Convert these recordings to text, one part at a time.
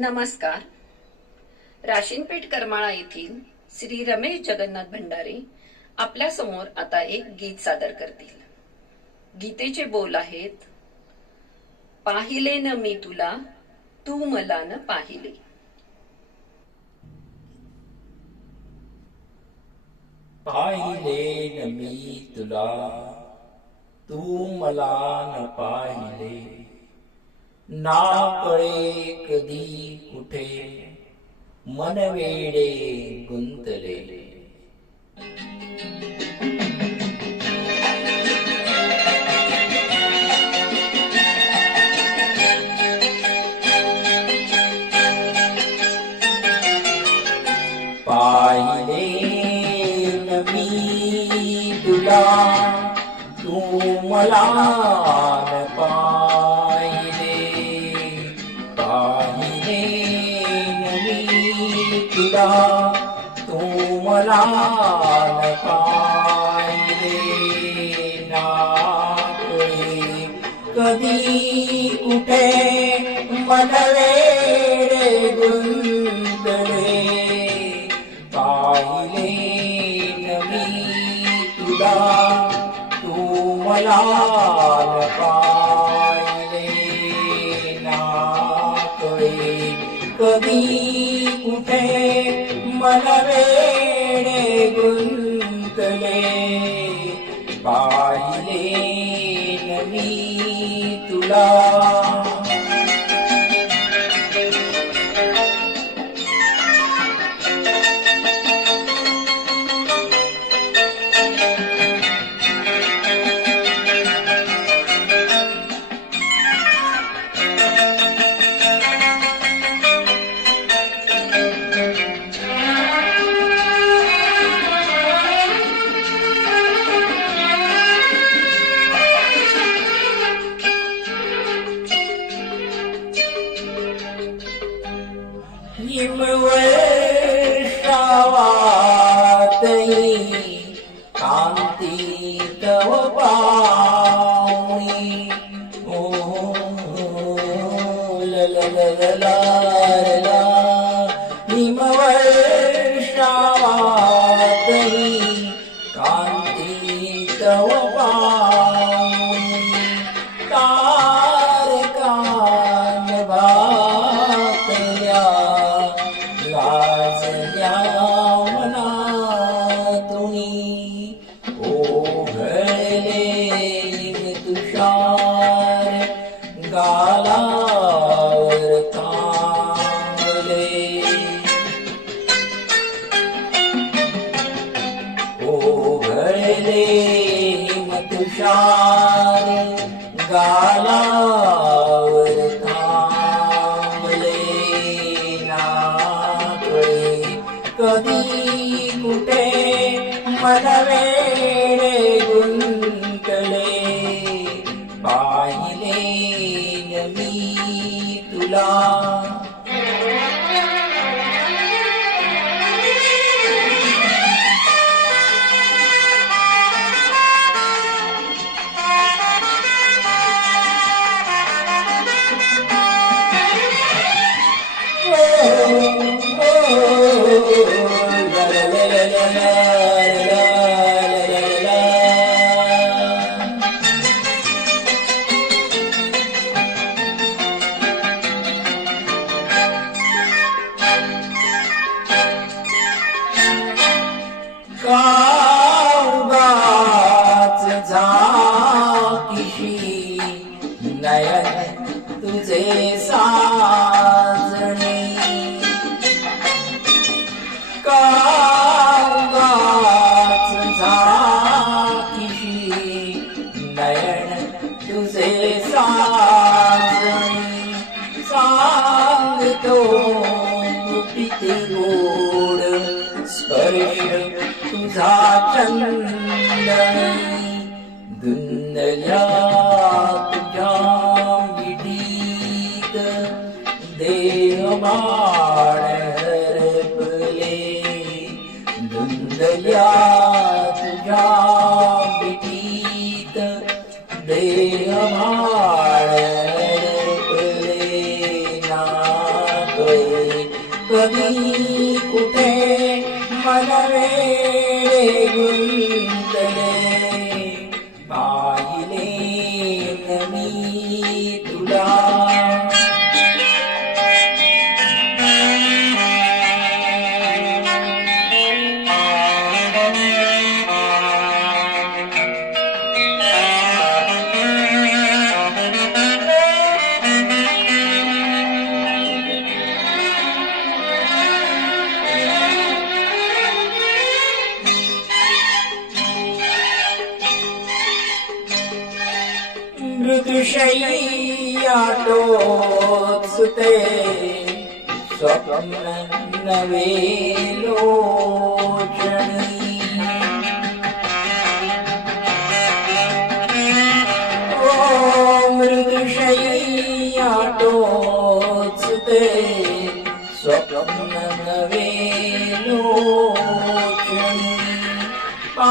नमस्कार. राशीनपेठ करमाळा येथील श्री रमेश जगन्नाथ भंडारे आपल्यासमोर आता एक गीत सादर करतील. गीतेचे बोल आहेत पाहिले न मी तुला तू मला न पाहिले. पाहिले न मी तुला तू मला न पाहिले. ना कळे कधी कुठे? मन वेडे गुंतले. पाहिले न मी तुला तू मला मी तू मला न पाहिले ना कधी कुठे मन रे गुंतले पाहिले नवी तुला तू मला पाहिले ना कधी वनरेणे गुङ्करे बाले नदी तुला कांती तव पावणी मन वेडे गुंतले पाहिले न मी तुला गावगाच तुझा चंद दुंदल्या तुझ्या विडीत देवबाळ हरपले. दुंदल्या तुझ्या विडीत देवबाळ हरपले. ना कधी कुठे മലവേകുന്തലേ मृदुशय्याटोत्सुते स्वप्नवे लोचनी। मृदुशय्याटोत्सुते स्वप्नवे लोचनी। पा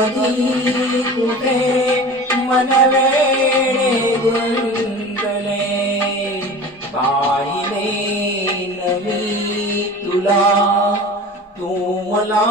कधी कुठे मनवेणे गुंतले? पाहिले नवी तुला तू मला